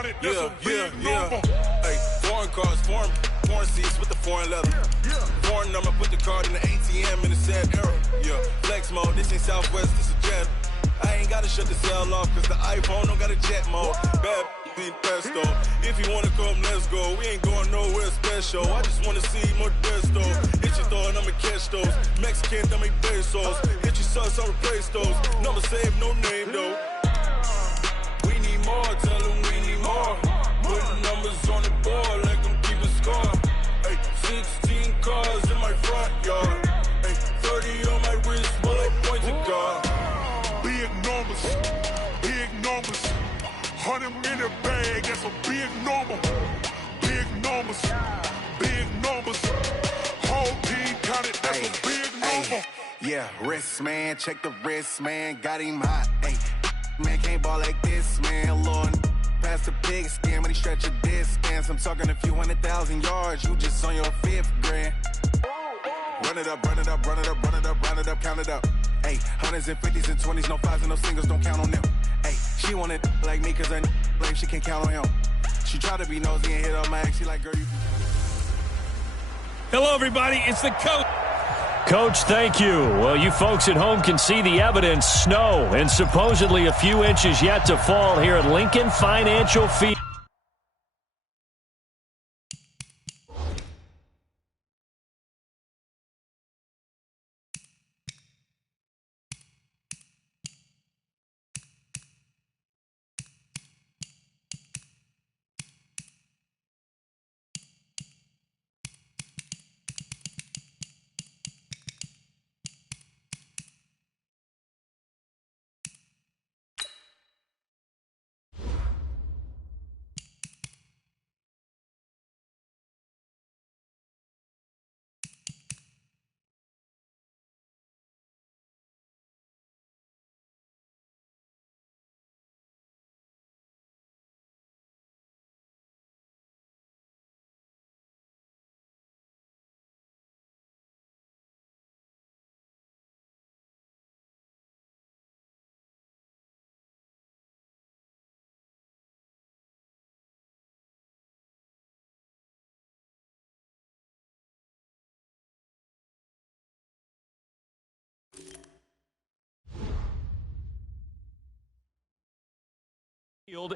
counted, that's a big number. Hey, foreign cars, foreign seats with the foreign leather. Foreign number, put the card in the ATM in the sad era. Yeah, flex mode, this ain't Southwest, this a jet. I ain't gotta shut the cell off, cause the iPhone don't got a jet mode. Bad in pesto. If you wanna come, let's go. We ain't going nowhere special. I just wanna see more desto. Hit your thought, I'ma catch those. Mexican, I'ma make pesos. Hit your sus, I'll replace those. Number saved, no name though. We need more, tell them we need more. Putting numbers on the board like I'm keeping score. Hey, 16 cars in my front yard. Hey, 30 on my wrist while I point to God. Big numbers, big numbers. 100 in the bag, that's a big number. Big numbers, big numbers. Whole team counted, that's a big number. Yeah, wrist man, check the wrist man, got him hot. Hey, man can't ball like this, man. Lord, past the pig skin when he stretch a distance. I'm talking a few 100,000 yards, you just on your 5th grand. Run it up, run it up, run it up, run it up, run it up, count it up. Hey, 100s and 50s and 20s, no 5s and no singles, don't count on them. Hey, she want it like me, cause I blame she can't count on him. She try to be nosy and hit on my ex, she like, girl, you... Hello, everybody, it's the coach. Coach, thank you. Well, you folks at home can see the evidence, snow, and supposedly a few inches yet to fall here at Lincoln Financial Field.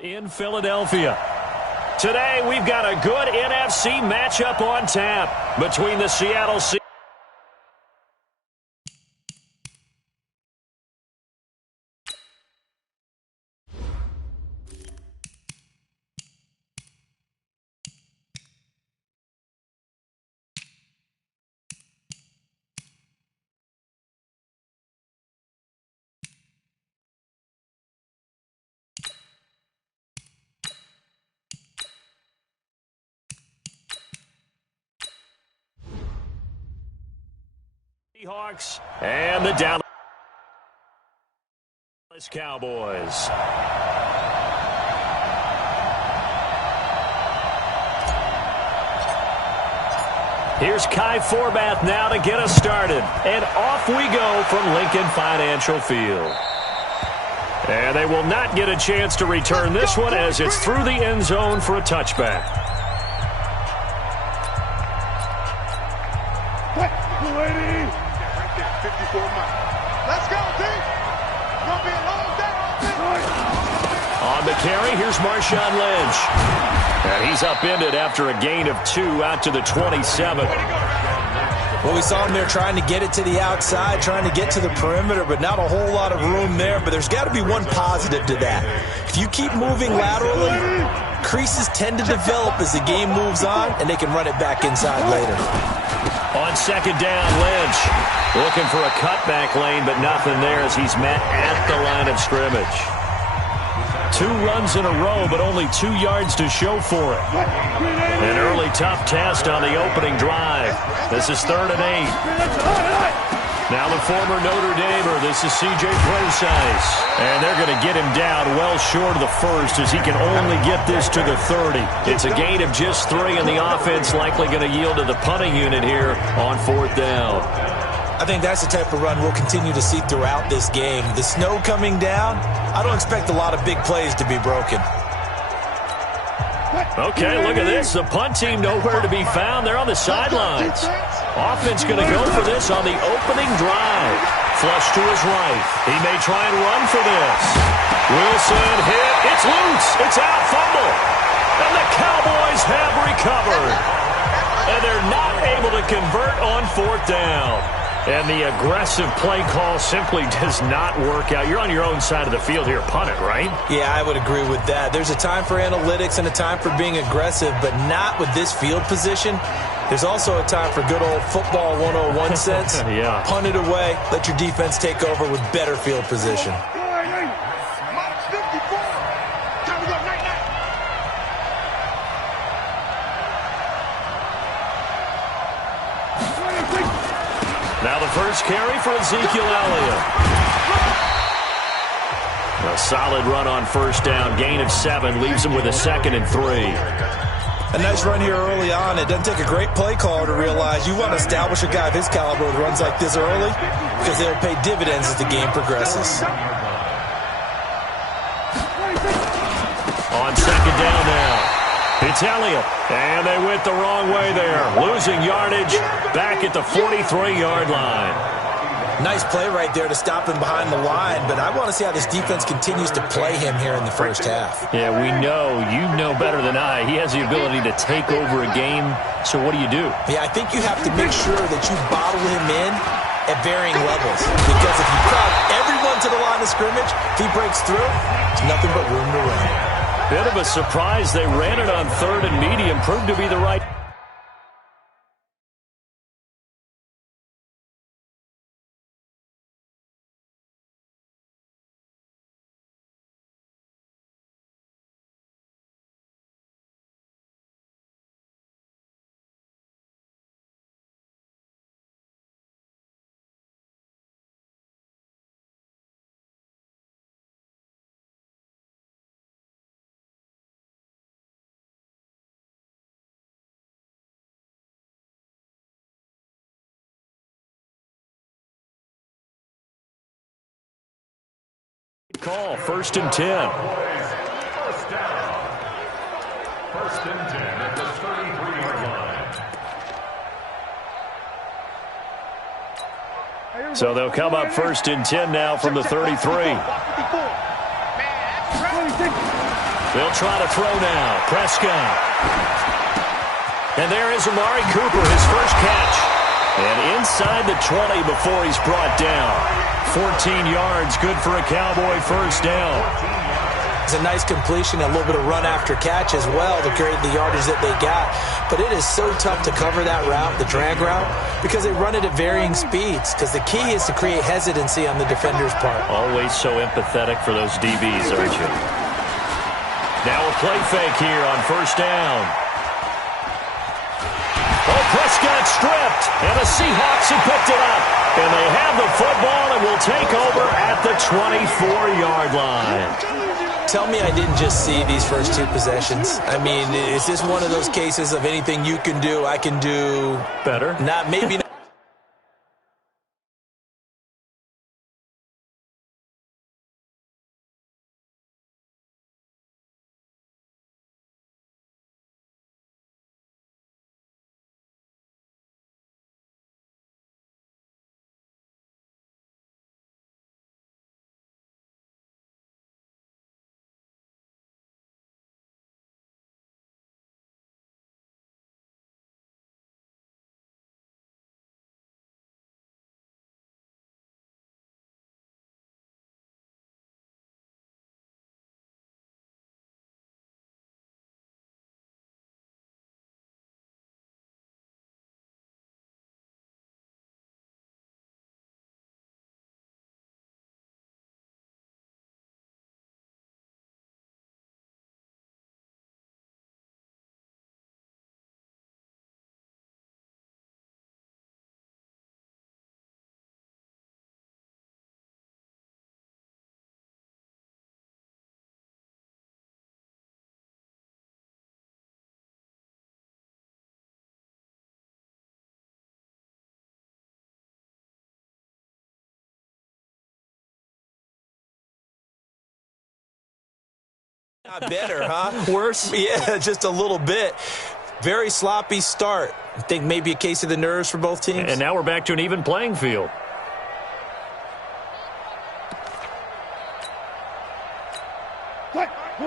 In Philadelphia. Today, we've got a good NFC matchup on tap between the Seattle Seahawks. And the Dallas Cowboys. Here's Kai Forbath now to get us started. And off we go from Lincoln Financial Field. And they will not get a chance to return this one as it's through the end zone for a touchback. Let's go, team! Gonna be a long day. On the carry, here's Marshawn Lynch. And he's upended after a gain of 2 out to the 27. Well, we saw him there trying to get it to the outside, trying to get to the perimeter, but not a whole lot of room there. But there's got to be one positive to that. If you keep moving laterally, creases tend to develop as the game moves on, and they can run it back inside later. On second down, Lynch looking for a cutback lane, but nothing there as he's met at the line of scrimmage. 2 runs in a row, but only 2 yards to show for it. An early tough test on the opening drive. This is 3rd and 8. Now the former Notre Damer, this is C.J. Procise. And they're going to get him down well short of the first as he can only get this to the 30. It's a gain of just 3, and the offense likely going to yield to the punting unit here on 4th down. I think that's the type of run we'll continue to see throughout this game. The snow coming down, I don't expect a lot of big plays to be broken. Okay, look at this. The punt team nowhere to be found. They're on the sidelines. Offense going to go for this on the opening drive. Flush to his right. He may try and run for this. Wilson hit. It's loose. It's out. Fumble. And the Cowboys have recovered. And they're not able to convert on 4th down. And the aggressive play call simply does not work out. You're on your own side of the field here. Punt it, right? Yeah, I would agree with that. There's a time for analytics and a time for being aggressive, but not with this field position. There's also a time for good old football 101 sense. Yeah. Punt it away. Let your defense take over with better field position. Now the first carry for Ezekiel Elliott. A solid run on 1st down. Gain of 7 leaves him with a 2nd and 3. A nice run here early on. It doesn't take a great play caller to realize you want to establish a guy of his caliber with runs like this early because they'll pay dividends as the game progresses. On 2nd down now. It's Elliott, and they went the wrong way there. Losing yardage back at the 43-yard line. Nice play right there to stop him behind the line, but I want to see how this defense continues to play him here in the first half. Yeah, we know. You know better than I. He has the ability to take over a game, so what do you do? Yeah, I think you have to make sure that you bottle him in at varying levels, because if you crowd everyone to the line of scrimmage, if he breaks through, there's nothing but room to run. Bit of a surprise. They ran it on 3rd and medium. Proved to be the right. Call 1st and 10. 1st and 10 at the 33-yard line. So they'll come up 1st and 10 now from the 33. They'll try to throw now. Prescott. And there is Amari Cooper, his first catch. And inside the 20 before he's brought down. 14 yards, good for a Cowboy 1st down. It's a nice completion, a little bit of run after catch as well to create the yardage that they got. But it is so tough to cover that route, the drag route, because they run it at varying speeds. Because the key is to create hesitancy on the defender's part. Always so empathetic for those DBs, aren't you? Now a play fake here on 1st down. Oh, Prescott stripped, and the Seahawks have picked it up. And they have the football and will take over at the 24-yard line. Tell me I didn't just see these first 2 possessions. I mean, is this one of those cases of anything you can do, I can do better? Not maybe not. Not better, huh? Worse? Yeah, just a little bit. Very sloppy start. I think maybe a case of the nerves for both teams. And now we're back to an even playing field.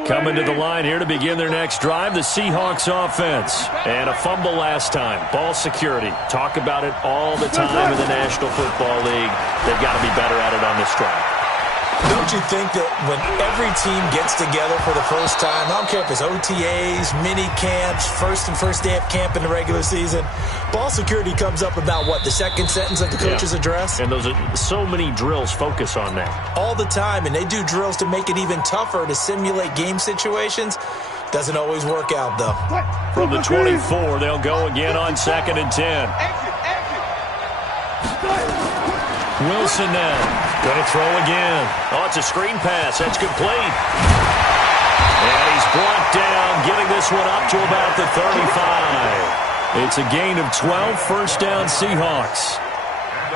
Coming to the line here to begin their next drive, the Seahawks offense. And a fumble last time. Ball security. Talk about it all the time in the National Football League. They've got to be better at it on this drive. Don't you think that when every team gets together for the first time, I don't care if it's OTAs, mini camps, first day of camp in the regular season, ball security comes up about what, the second sentence of the coach's address? And those are so many drills focus on that. All the time, and they do drills to make it even tougher to simulate game situations. Doesn't always work out, though. From the 24, they'll go again on 2nd and 10. Wilson now. Going to throw again. Oh, it's a screen pass. That's complete. And he's brought down, getting this one up to about the 35. It's a gain of 12, first down Seahawks.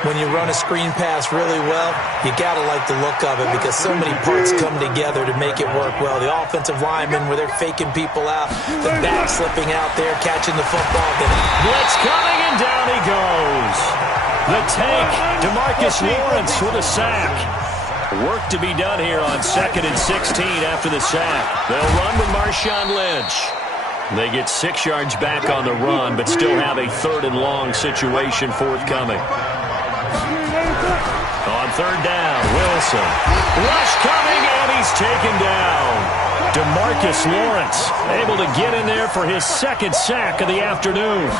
When you run a screen pass really well, you got to like the look of it because so many parts come together to make it work well. The offensive linemen, where they're faking people out, the back slipping out there, catching the football. Blitz coming, and down he goes. The tank, DeMarcus Lawrence with a sack. Work to be done here on 2nd and 16 after the sack. They'll run with Marshawn Lynch. They get 6 yards back on the run, but still have a 3rd and long situation forthcoming. On 3rd down, Wilson. Rush coming, and he's taken down. DeMarcus Lawrence able to get in there for his 2nd sack of the afternoon.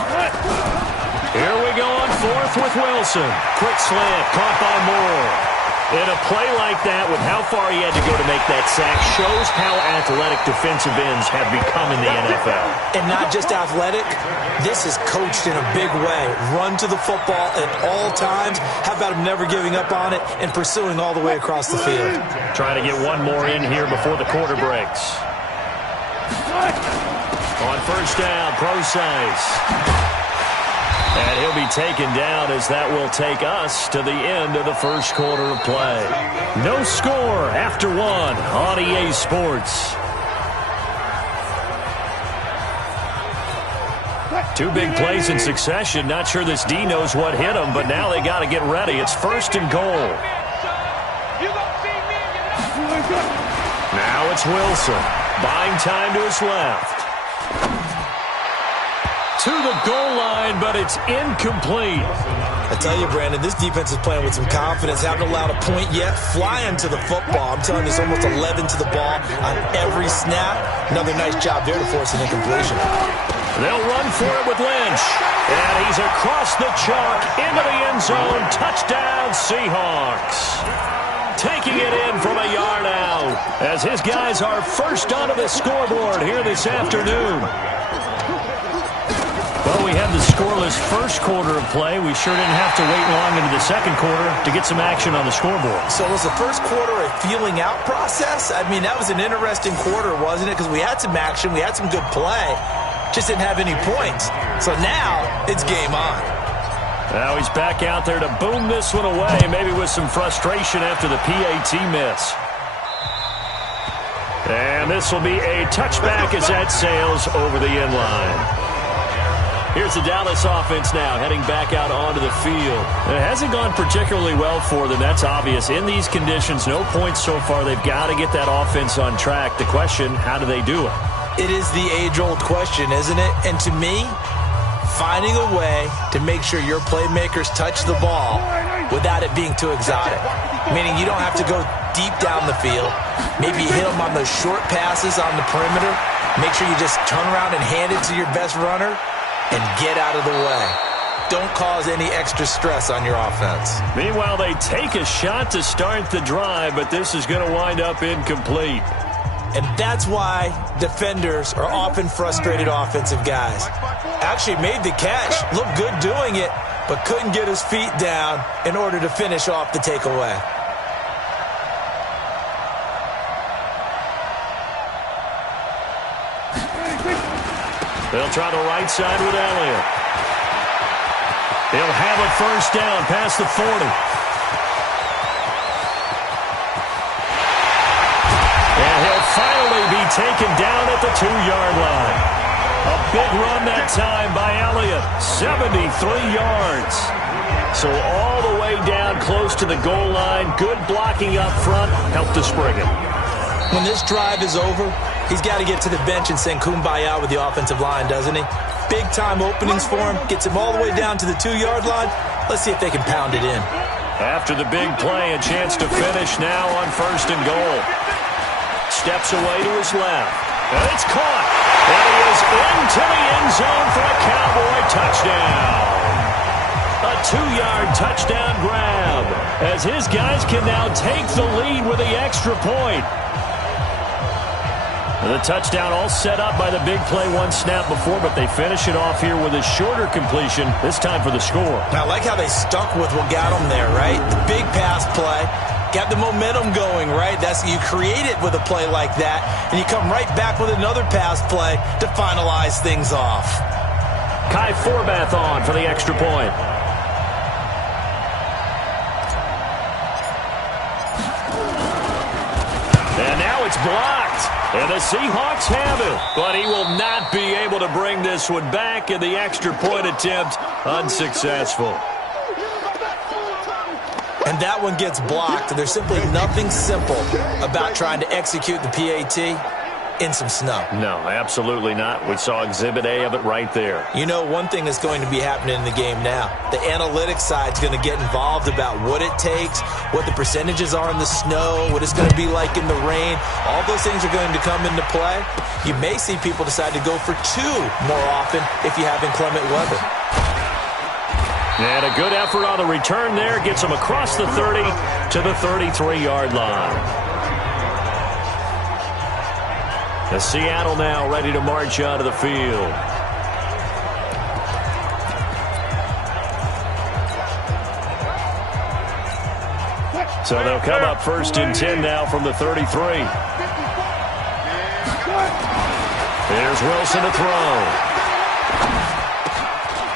Here we go on 4th with Wilson. Quick slant, caught by Moore. In a play like that, with how far he had to go to make that sack, shows how athletic defensive ends have become in the NFL. And not just athletic, this is coached in a big way. Run to the football at all times. How about him never giving up on it and pursuing all the way across the field? Trying to get one more in here before the quarter breaks. On 1st down, Procise. And he'll be taken down as that will take us to the end of the first quarter of play. No score after 1 on EA Sports. 2 big plays in succession. Not sure this D knows what hit him, but now they got to get ready. It's 1st and goal. Now it's Wilson. Buying time to his left. To the goal line, but it's incomplete. I tell you, Brandon, this defense is playing with some confidence. Haven't allowed a point yet. Flying to the football. I'm telling you, it's almost 11 to the ball on every snap. Another nice job there to force an incompletion. They'll run for it with Lynch. And he's across the chalk into the end zone. Touchdown, Seahawks. Taking it in from a yard out as his guys are first onto the scoreboard here this afternoon. Well, we had the scoreless first quarter of play. We sure didn't have to wait long into the second quarter to get some action on the scoreboard. So was the first quarter a feeling out process? I mean, that was an interesting quarter, wasn't it? Because we had some action, we had some good play, just didn't have any points. So now it's game on. Now he's back out there to boom this one away, maybe with some frustration after the PAT miss. And this will be a touchback as that sails over the end line. Here's the Dallas offense now, heading back out onto the field. It hasn't gone particularly well for them, that's obvious. In these conditions, no points so far. They've got to get that offense on track. The question, how do they do it? It is the age-old question, isn't it? And to me, finding a way to make sure your playmakers touch the ball without it being too exotic. Meaning you don't have to go deep down the field. Maybe you hit them on those short passes on the perimeter. Make sure you just turn around and hand it to your best runner and get out of the way. Don't cause any extra stress on your offense. Meanwhile, they take a shot to start the drive, but this is going to wind up incomplete. And that's why defenders are often frustrated offensive guys. Actually made the catch, looked good doing it, but couldn't get his feet down in order to finish off the takeaway. They'll try the right side with Elliott. He'll have a first down past the 40. And he'll finally be taken down at the 2-yard line. A big run that time by Elliott, 73 yards. So all the way down close to the goal line. Good blocking up front helped to spring it. When this drive is over, he's got to get to the bench and sing kumbaya with the offensive line, doesn't he? Big-time openings for him. Gets him all the way down to the 2-yard line. Let's see if they can pound it in. After the big play, a chance to finish now on 1st and goal. Steps away to his left. And it's caught. And he is into the end zone for a Cowboy touchdown. A 2-yard touchdown grab as his guys can now take the lead with the extra point. The touchdown all set up by the big play one snap before, but they finish it off here with a shorter completion, this time for the score. I like how they stuck with what got them there, right? The big pass play, got the momentum going, right? You create it with a play like that, and you come right back with another pass play to finalize things off. Kai Forbath on for the extra point. And now it's blocked. And the Seahawks have it. But he will not be able to bring this one back, and the extra point attempt unsuccessful. And that one gets blocked. There's simply nothing simple about trying to execute the PAT in some snow. No, absolutely not. We saw Exhibit A of it right there. You know, one thing that's going to be happening in the game now, the analytics side is going to get involved about what it takes, what the percentages are in the snow, what it's going to be like in the rain. All those things are going to come into play. You may see people decide to go for 2 more often if you have inclement weather. And a good effort on the return there gets him across the 30 to the 33-yard line. The Seattle now ready to march out of the field. So they'll come up 1st and 10 now from the 33. Here's Wilson to throw.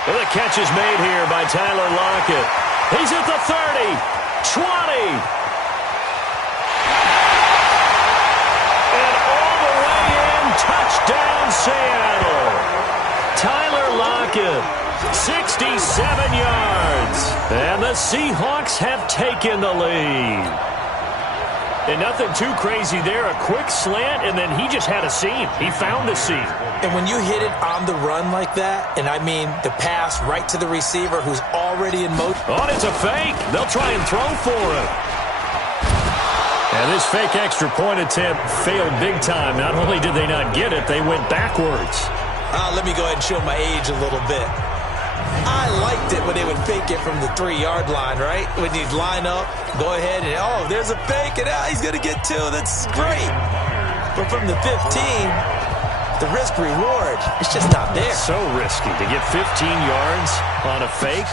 Well, the catch is made here by Tyler Lockett. He's at the 30, 20. Touchdown, Seattle. Tyler Lockett, 67 yards. And the Seahawks have taken the lead. And nothing too crazy there. A quick slant, and then he just had a seam. He found a seam. And when you hit it on the run like that, and I mean the pass right to the receiver who's already in motion. Oh, and it's a fake. They'll try and throw for it. And this fake extra point attempt failed big time. Not only did they not get it, they went backwards. Let me go ahead and show my age a little bit. I liked it when they would fake it from the 3-yard line, right? When you'd line up, go ahead and, oh, there's a fake, and he's going to get 2. That's great. But from the 15, the risk-reward, it's just not there. So risky to get 15 yards on a fake.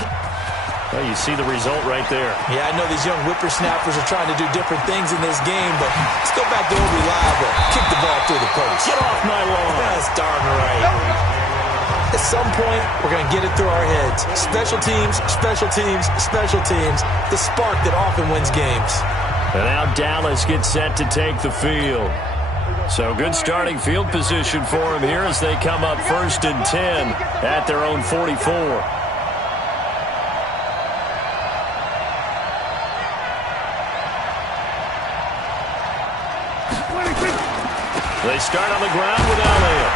Well, you see the result right there. Yeah, I know these young whippersnappers are trying to do different things in this game, but let's go back to old reliable. Kick the ball through the post. Get off my lawn. That's darn right. At some point, we're going to get it through our heads. Special teams, special teams, special teams. The spark that often wins games. And now Dallas gets set to take the field. So good starting field position for him here as they come up 1st and 10 at their own 44. They start on the ground with Elliott.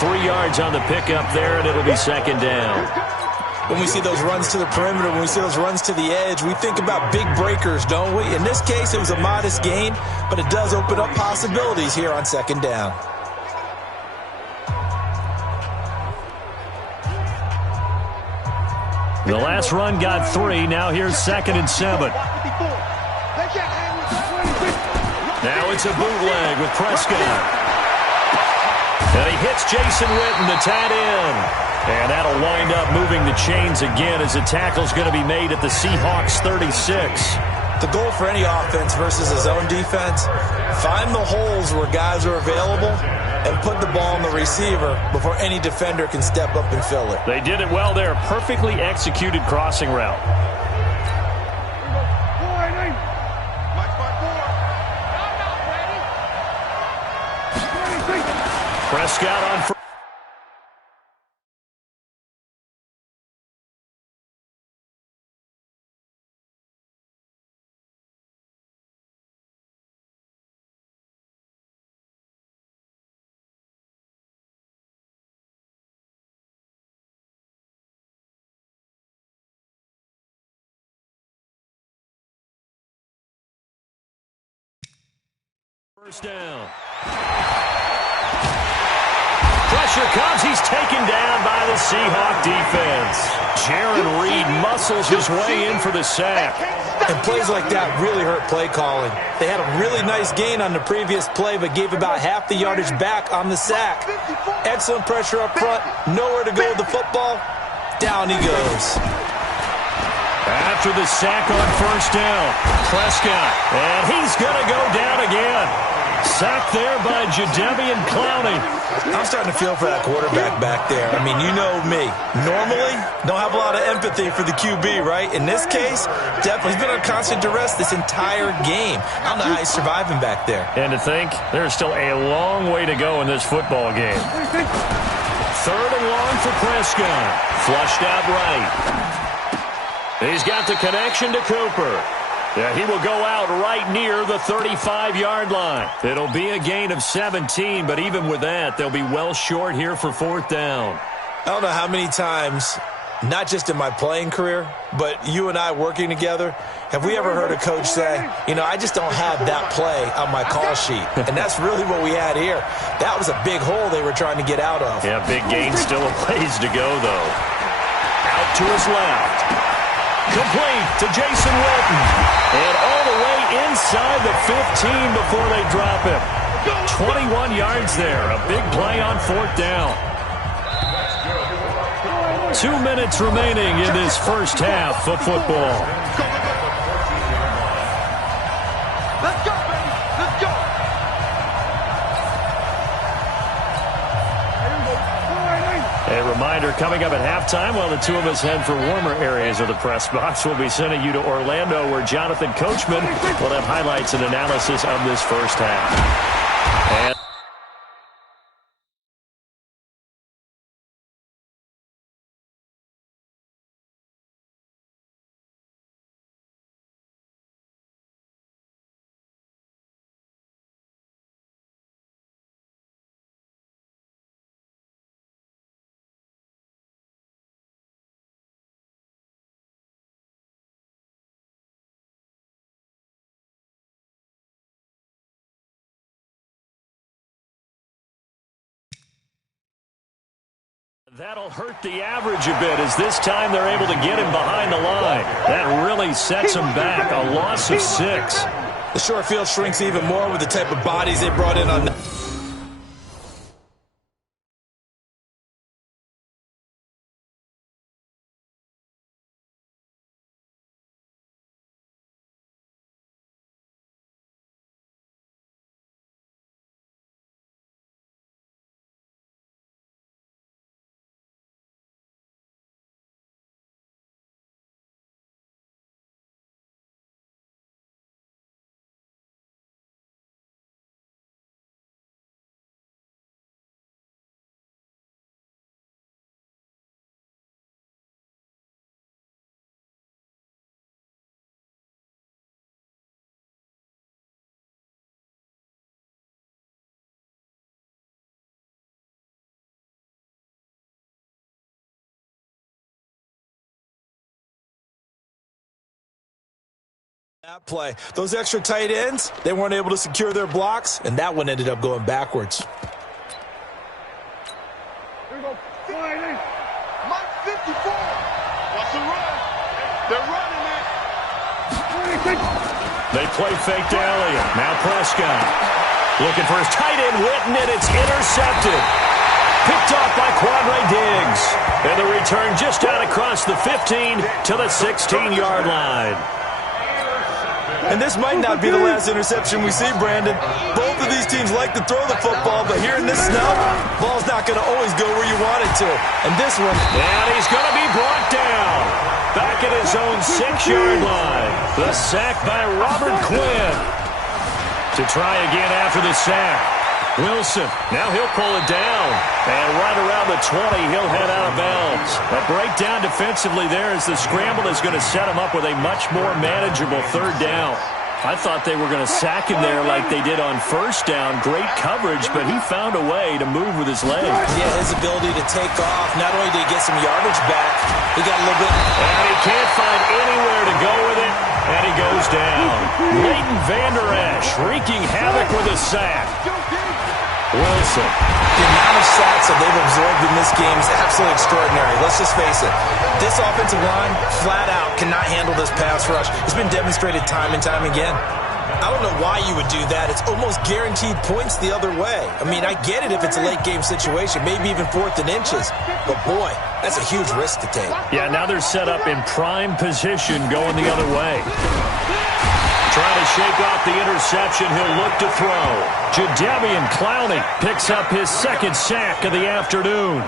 3 yards on the pickup there, and it'll be 2nd down. When we see those runs to the perimeter, when we see those runs to the edge, we think about big breakers, don't we? In this case, it was a modest gain, but it does open up possibilities here on 2nd down. The last run got 3. Now here's 2nd and 7. Now it's a bootleg with Prescott. And he hits Jason Witten, the tight end. And that'll wind up moving the chains again as the tackle's going to be made at the Seahawks 36. The goal for any offense versus a zone defense, find the holes where guys are available and put the ball on the receiver before any defender can step up and fill it. They did it well there. Perfectly executed crossing route. Prescott on first. First down. Pressure comes. He's taken down by the Seahawk defense. Jaron Reed muscles his way in for the sack. And plays like that really hurt play calling. They had a really nice gain on the previous play, but gave about half the yardage back on the sack. Excellent pressure up front. Nowhere to go with the football. Down he goes. After the sack on first down, Prescott. And he's going to go down again. Sacked there by Jadeveon Clowney. I'm starting to feel for that quarterback back there. I mean, you know me. Normally, don't have a lot of empathy for the QB, right? In this case, definitely. He's been on constant duress this entire game. I don't know how he's surviving back there. And to think, there's still a long way to go in this football game. Third and long for Prescott. Flushed out right. He's got the connection to Cooper. Yeah, he will go out right near the 35-yard line. It'll be a gain of 17, but even with that, they'll be well short here for fourth down. I don't know how many times, not just in my playing career, but you and I working together, have we ever heard a coach say, you know, I just don't have that play on my call sheet. And that's really what we had here. That was a big hole they were trying to get out of. Yeah, big gain, still a ways to go, though. Out to his left. Complete to Jason Witten. And all the way inside the 15 before they drop him. 21 yards there. A big play on fourth down. 2 minutes remaining in this first half of football. Let's go, baby. Let's go. A reminder, coming up at halftime, while the two of us head for warmer areas of the press box, we'll be sending you to Orlando, where Jonathan Coachman will have highlights and analysis of this first half. And that'll hurt the average a bit, as this time they're able to get him behind the line. That really sets him back. A loss of 6. The short field shrinks even more with the type of bodies they brought in on that play. Those extra tight ends, they weren't able to secure their blocks, and that one ended up going backwards. Here we go. Mike 54. What's the run? They're running it. They play fake to Elliott. Now Prescott looking for his tight end, Witten, and it's intercepted. Picked off by Quandre Diggs. And the return just out across the 15 to the 16-yard line. And this might not be the last interception we see, Brandon. Both of these teams like to throw the football, but here in this snow, ball's not going to always go where you want it to. And this one... And he's going to be brought down. Back at his own 6-yard line. The sack by Robert Quinn. To try again after the sack. Wilson, now he'll pull it down. And right around the 20, he'll head out of bounds. A breakdown defensively there as the scramble is going to set him up with a much more manageable third down. I thought they were going to sack him there like they did on first down. Great coverage, but he found a way to move with his legs. Yeah, his ability to take off. Not only did he get some yardage back, he got a little bit. And he can't find anywhere to go with it, and he goes down. Leighton Vander Esch wreaking havoc with a sack. Wilson. The amount of sacks that they've absorbed in this game is absolutely extraordinary. Let's just face it. This offensive line, flat out, cannot handle this pass rush. It's been demonstrated time and time again. I don't know why you would do that. It's almost guaranteed points the other way. I mean, I get it if it's a late-game situation, maybe even 4th and inches. But, boy, that's a huge risk to take. Yeah, now they're set up in prime position going the other way. Trying to shake off the interception, he'll look to throw. Jadeveon Clowney picks up his second sack of the afternoon.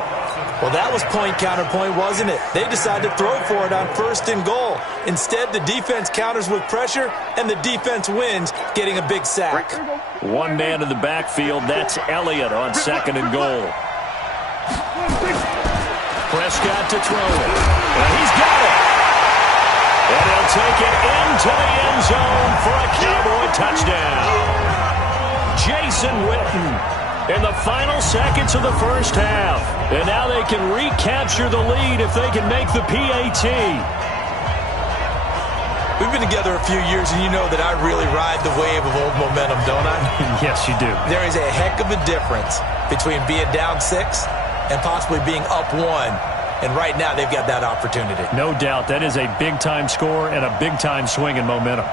Well, that was point counterpoint, wasn't it? They decided to throw for it on 1st and goal. Instead, the defense counters with pressure, and the defense wins, getting a big sack. One man in the backfield, that's Elliott on 2nd and goal. Prescott to throw it. And he's got it. And he'll take it into the end zone for a Cowboy touchdown. Jason Witten in the final seconds of the first half. And now they can recapture the lead if they can make the PAT. We've been together a few years, and you know that I really ride the wave of old momentum, don't I? Yes, you do. There is a heck of a difference between being down 6 and possibly being up 1. And right now, they've got that opportunity. No doubt. That is a big-time score and a big-time swing in momentum.